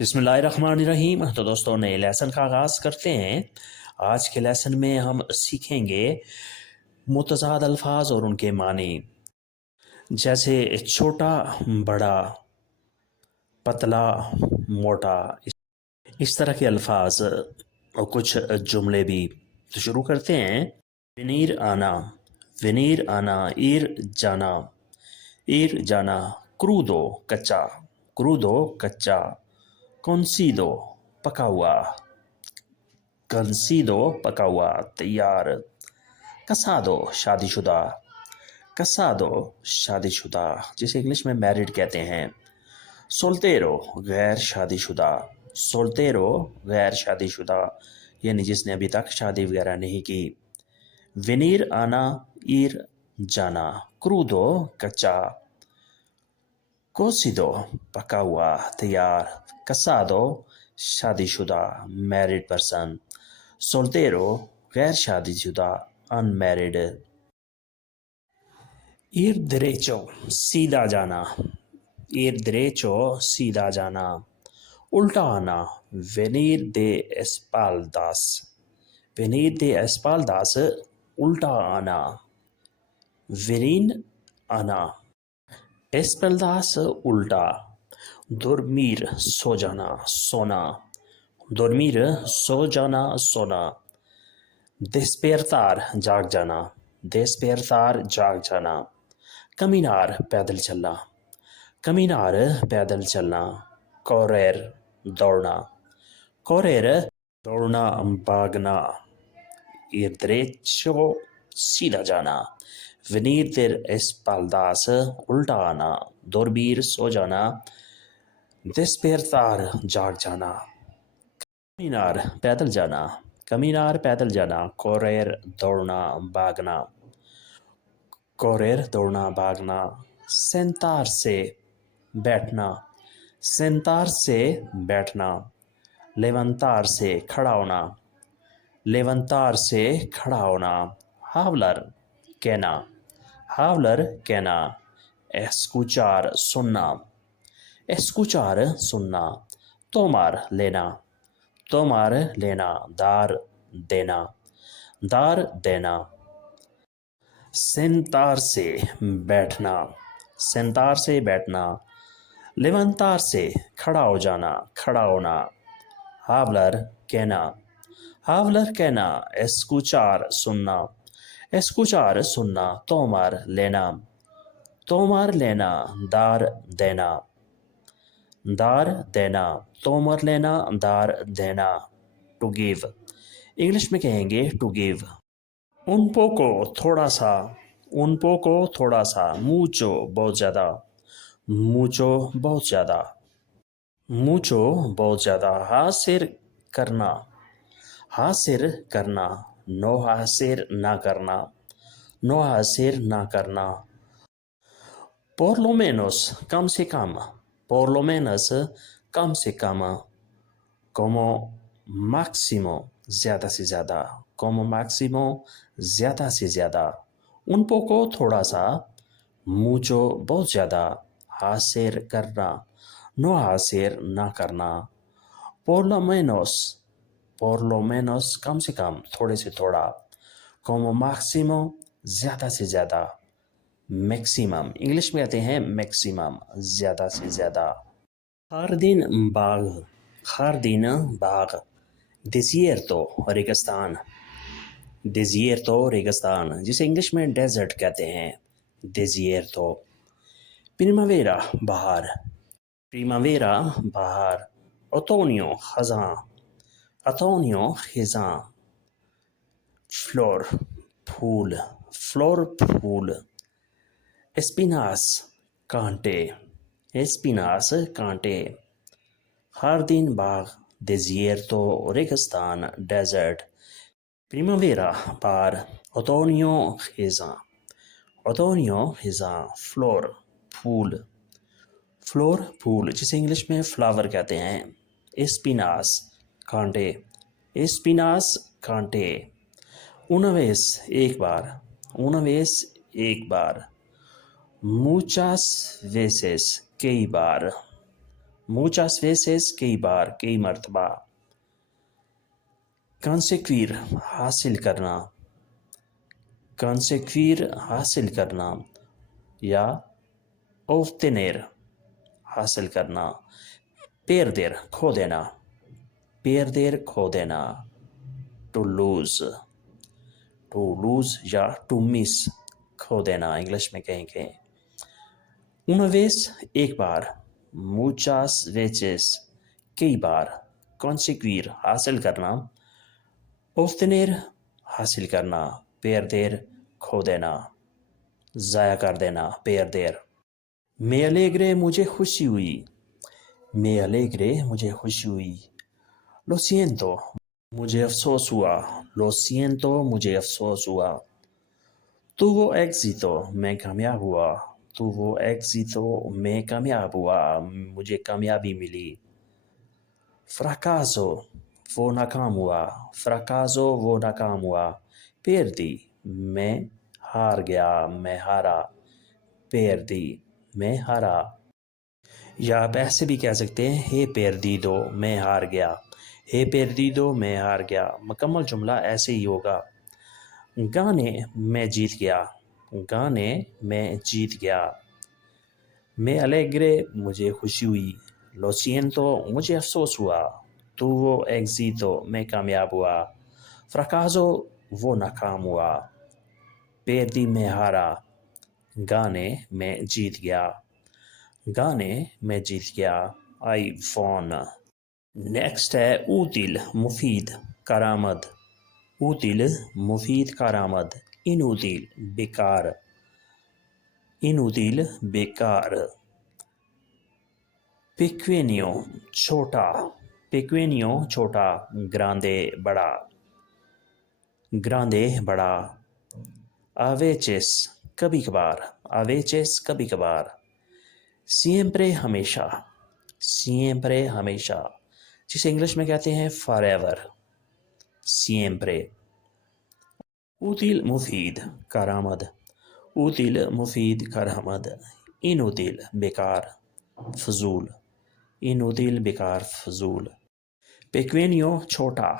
بسم اللہ الرحمن الرحیم۔ تو دوستوں نئے لیسن کا آغاز کرتے ہیں۔ آج کے لیسن میں ہم سیکھیں گے متضاد الفاظ اور ان کے معنی، جیسے چھوٹا، بڑا، پتلا، موٹا، اس طرح کے الفاظ اور کچھ جملے بھی۔ تو شروع کرتے ہیں۔ ونیر آنا، ونیر آنا، ایر جانا، ایر جانا، کرودو کچا، کرودو کچا، کنسیدو پکا ہوا، کنسیدو پکا ہوا تیار، کسادو شادی شدہ، کسادو شادی شدہ جسے انگلش میں میرڈ کہتے ہیں، سولتیرو غیر شادی شدہ، سولتیرو غیر شادی شدہ یعنی جس نے ابھی تک شادی وغیرہ نہیں کی، ونیر آنا، ایر جانا، کرودو کچا، کوسیدو پکا ہوا تیار، کسادو شادی شدہ میرڈ پرسن، سولتیرو غیر شادی شدہ ان میرڈ۔ ایر دریچو سیدھا جانا، ایر دریچو سیدھا جانا، الٹا آنا، venir de espaldas، venir de espaldas الٹا آنا، ورین آنا، espaldas الٹا، dormir سو جانا، سونا، dormir سو جانا، سونا، despertar جاگ جانا، despertar جاگ جانا، کمینار پیدل چلنا، کمینار پیدل چلنا، correr دوڑنا، correr دوڑنا، بھاگنا، ir derecho سیدھا جانا، venir de espaldas الٹا آنا، dormir سو جانا، despertar جاگ جانا، کمینار پیدل جانا، کمینار پیدل جانا، correr دوڑنا، بھاگنا، correr دوڑنا، بھاگنا، sentarse بیٹھنا، sentarse بیٹھنا، levantarse کھڑا ہونا، levantarse کھڑا ہونا، hablar کہنا، hablar کہنا، escuchar سننا، escuchar سننا، tomar لینا، tomar لینا، dar دینا، dar دینا، sentarse بیٹھنا، sentarse بیٹھنا، levantarse کھڑا ہو جانا، کھڑا ہونا، hablar کہنا، hablar کہنا، escuchar سننا، escuchar سننا، tomar لینا، tomar لینا، dar دینا، dar دینا، tomar لینا، dar دینا، to give انگلش میں کہیں گے to give، un poco تھوڑا سا، un poco تھوڑا سا، mucho بہت زیادہ، mucho بہت زیادہ، mucho بہت زیادہ، حاصر کرنا، حاصر کرنا، no حاصر نہ کرنا، no حاصر نہ کرنا، por lo menos کم سے کم، por lo menos کم سے کم، como máximo زیادہ سے زیادہ، como máximo زیادہ سے زیادہ، un poco تھوڑا سا، mucho بہت زیادہ، حاصر کرنا، no حاصر نہ کرنا، por lo menos، por lo menos کم سے کم، تھوڑے سے تھوڑا، como máximo زیادہ سے زیادہ، میکسیمم انگلش میں کہتے ہیں میکسیمم زیادہ سے زیادہ، خاردین باغ، خاردین باغ، ڈیزیرتو ریگستان، ڈیزیرتو ریگستان جسے انگلش میں ڈیزرٹ کہتے ہیں، ڈیزیرتو، پریماویرا بہار، پریماویرا بہار، اوتونیو خزاں، اوتونیو خزاں، فلور پھول، فلور پھول، اسپیناس کانٹے، اسپیناس کانٹے، خاردین باغ، ڈیزیرتو ریگستان ڈیزرٹ، پریماویرا بہار، اوتونیو خزاں، اوتونیو خزاں، فلور پھول، فلور پھول جسے انگلش میں فلاور کہتے ہیں، اسپیناس کانٹے، اسپیناس کانٹے، una vez ایک بار، una vez ایک بار، muchas veces کئی بار، muchas veces کئی بار کئی مرتبہ conseguir حاصل کرنا conseguir حاصل کرنا یا obtener حاصل کرنا perder کھو دینا perder کھو دینا to lose یا to miss کھو دینا انگلش میں کہیں گے una vez ایک بار muchas veces کئی بار conseguir حاصل کرنا obtener حاصل کرنا perder کھو دینا ضائع کر دینا perder me alegre مجھے خوشی ہوئی me alegre مجھے خوشی ہوئی lo siento مجھے افسوس ہوا lo siento مجھے افسوس ہوا tuvo éxito میں کامیاب ہوا tuvo éxito میں کامیاب ہوا مجھے کامیابی ملی fracaso وہ ناکام ہوا fracaso وہ ناکام ہوا perdí میں ہار گیا میں ہارا perdí میں ہارا یا آپ ایسے بھی کہہ سکتے ہیں ہے perdido میں ہار گیا ہے perdido میں ہار گیا مکمل جملہ ایسے ہی ہوگا گانے میں جیت گیا گانے میں جیت گیا میں alegre مجھے خوشی ہوئی lo siento مجھے افسوس ہوا tuvo éxito میں کامیاب ہوا fracaso وہ ناکام ہوا perdí میں ہارا گانے میں جیت گیا گانے میں جیت گیا I won نیکسٹ ہے útil مفید کارآمد útil مفید کارآمد inútil بیکار inútil بیکار pequeño چھوٹا pequeño چھوٹا grande بڑا grande بڑا a veces کبھی کبھار a veces کبھی کبھار siempre ہمیشہ siempre ہمیشہ جسے انگلش میں کہتے ہیں forever siempre útil مفید کارآمد útil مفید کارآمد inútil بیکار فضول inútil بیکار فضول pequeño چھوٹا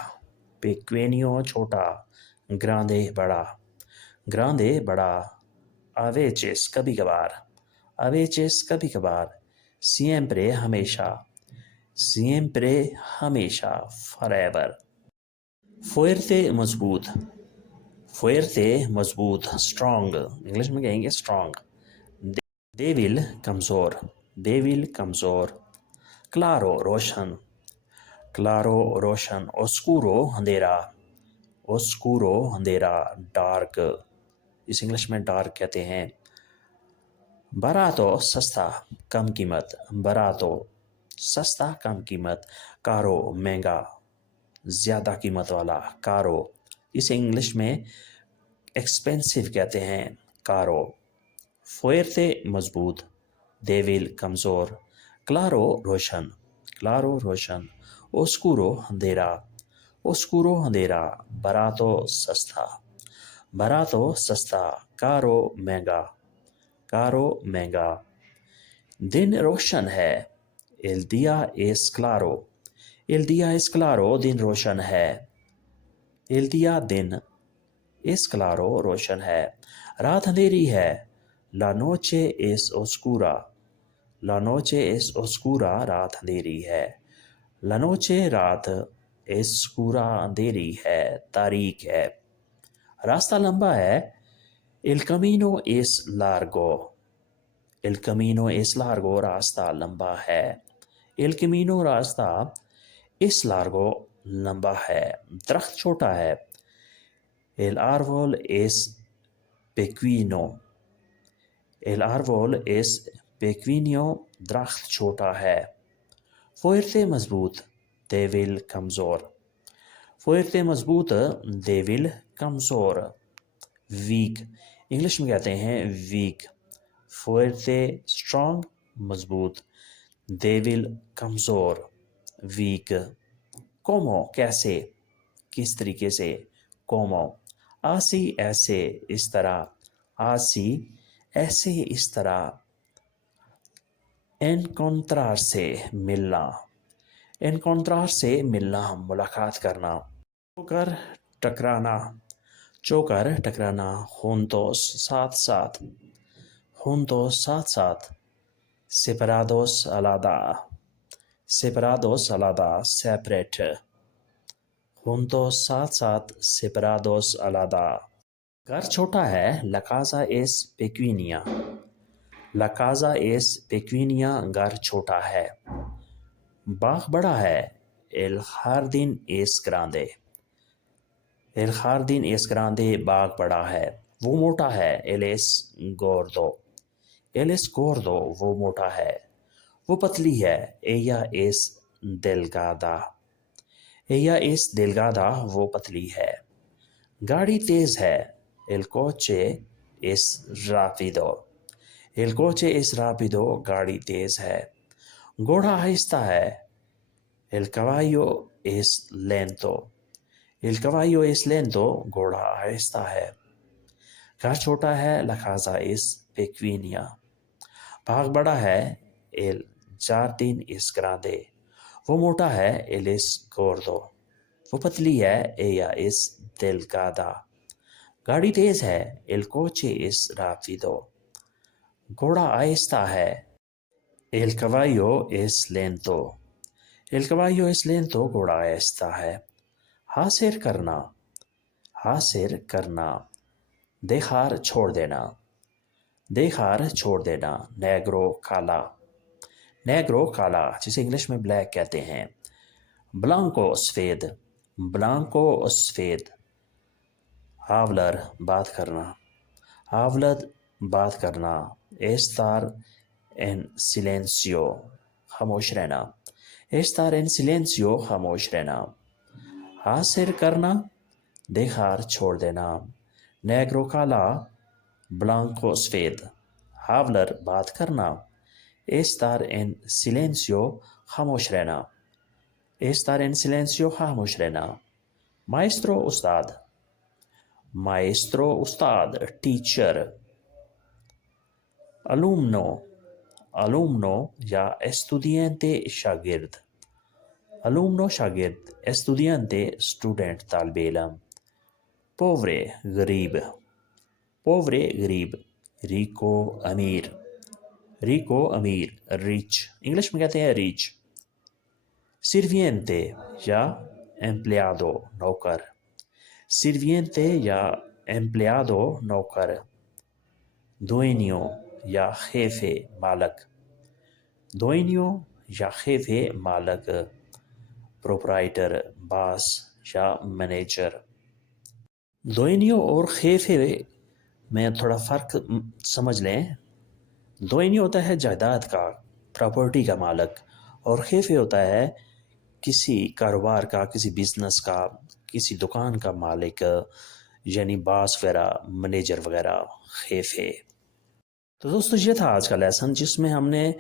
pequeño چھوٹا grande بڑا grande بڑا a veces کبھی کبھار a veces کبھی کبھار siempre ہمیشہ siempre ہمیشہ forever fuerte مضبوط fuerte مضبوط strong انگلش میں کہیں گے strong débil کمزور débil کمزور claro روشن claro روشن oscuro اندھیرا oscuro اندھیرا dark اس انگلش میں ڈارک کہتے ہیں barato سستا کم قیمت barato سستا کم قیمت caro مہنگا زیادہ قیمت والا caro اسے انگلش میں ایکسپینسو کہتے ہیں caro fuerte مضبوط débil کمزور claro روشن claro روشن oscuro اندھیرا oscuro اندھیرا barato سستا barato سستا caro مہنگا caro مہنگا دن روشن ہے el día es claro el día es claro دن روشن ہے el día دن es claro روشن ہے رات اندھیری ہے la noche es oscura la noche es oscura رات اندھیری ہے la noche رات es oscura اندھیری ہے تاریک ہے راستہ لمبا ہے el camino es largo el camino es largo راستہ لمبا ہے el camino راستہ es largo لمبا ہے درخت چھوٹا ہے el árbol es pequeño el árbol es pequeño درخت چھوٹا ہے fuerte مضبوط débil کمزور fuerte مضبوط débil کمزور weak انگلش میں کہتے ہیں weak fuerte strong مضبوط débil کمزور weak como کیسے کس طریقے سے como así ایسے اس طرح así ایسے اس طرح encontrarse ملنا، encontrarse ملنا ملاقات کرنا، چوکر ٹکرانا، چوکر ٹکرانا، juntos ساتھ ساتھ، juntos ساتھ ساتھ، separados alada، separados alada separate، juntos ساتھ ساتھ، separados alada۔ گھر چھوٹا ہے، la casa es pequeña، la casa es pequeña گھر چھوٹا ہے۔ باغ بڑا ہے، el jardín es grande، el jardín es grande باغ بڑا ہے۔ وہ موٹا ہے، él es gordo، él es gordo وہ موٹا ہے۔ وہ پتلی ہے، ella es delgada، ella es delgada وہ پتلی ہے۔ گاڑی تیز ہے، el coche es rápido، el coche es rápido گاڑی تیز ہے۔ گھوڑا آہستہ ہے، el caballo es lento، el caballo es lento گھوڑا آہستہ ہے۔ گھر چھوٹا ہے، la casa es pequeña۔ باغ بڑا ہے، el jardín es grande۔ وہ موٹا ہے، él es gordo۔ وہ پتلی ہے، ella es delgada۔ گاڑی تیز ہے، el coche es rápido۔ گھوڑا آہستہ ہے، el caballo es lento، el caballo es lento گھوڑا آہستہ ہے۔ حاصر کرنا، حاصر کرنا، dejar چھوڑ دینا، dejar چھوڑ دینا، negro کالا، negro کالا جسے انگلش میں بلیک کہتے ہیں۔ blanco سفید، blanco سفید۔ hablar بات کرنا، hablar بات کرنا، estar en silencio خاموش رہنا، estar en silencio خاموش رہنا۔ حاصر کرنا، dejar چھوڑ دینا، negro کالا، blanco سفید۔ hablar بات کرنا، estar en silencio خاموش رہنا، estar en silencio خاموش رہنا۔ maestro استاد، maestro استاد ٹیچر۔ alumno، alumno یا estudiante شاگرد، alumno شاگرد، estudiante اسٹوڈنٹ طالب علم۔ pobre غریب، pobre غریب، rico امیر، rico امیر، rich انگلش میں کہتے ہیں rich۔ sirviente یا empleado نوکر، sirviente یا empleado نوکر۔ dueño یا jefe مالک، dueño یا jefe مالک۔ proprietor باس یا مینیجر۔ dueño اور jefe میں تھوڑا فرق سمجھ لیں۔ dueño ہوتا ہے جائیداد کا، پراپرٹی کا مالک، اور jefe ہوتا ہے کسی کاروبار کا، کسی بزنس کا، کسی دکان کا مالک، یعنی باس وغیرہ، مینیجر وغیرہ، jefe۔ تو دوستو یہ تھا آج کا لیسن جس میں ہم نے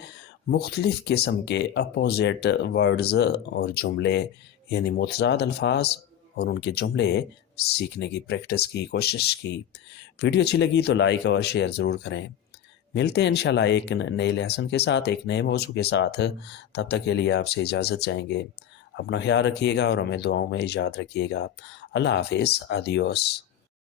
مختلف قسم کے اپوزٹ ورڈز اور جملے یعنی متضاد الفاظ اور ان کے جملے سیکھنے کی پریکٹس کی کوشش کی۔ ویڈیو اچھی لگی تو لائک اور شیئر ضرور کریں۔ ملتے ہیں انشاءاللہ ایک نئے لیسن کے ساتھ، ایک نئے موضوع کے ساتھ۔ تب تک کے لیے آپ سے اجازت چاہیں گے۔ اپنا خیال رکھیے گا اور ہمیں دعاؤں میں یاد رکھیے گا۔ اللہ حافظ، آدیوس۔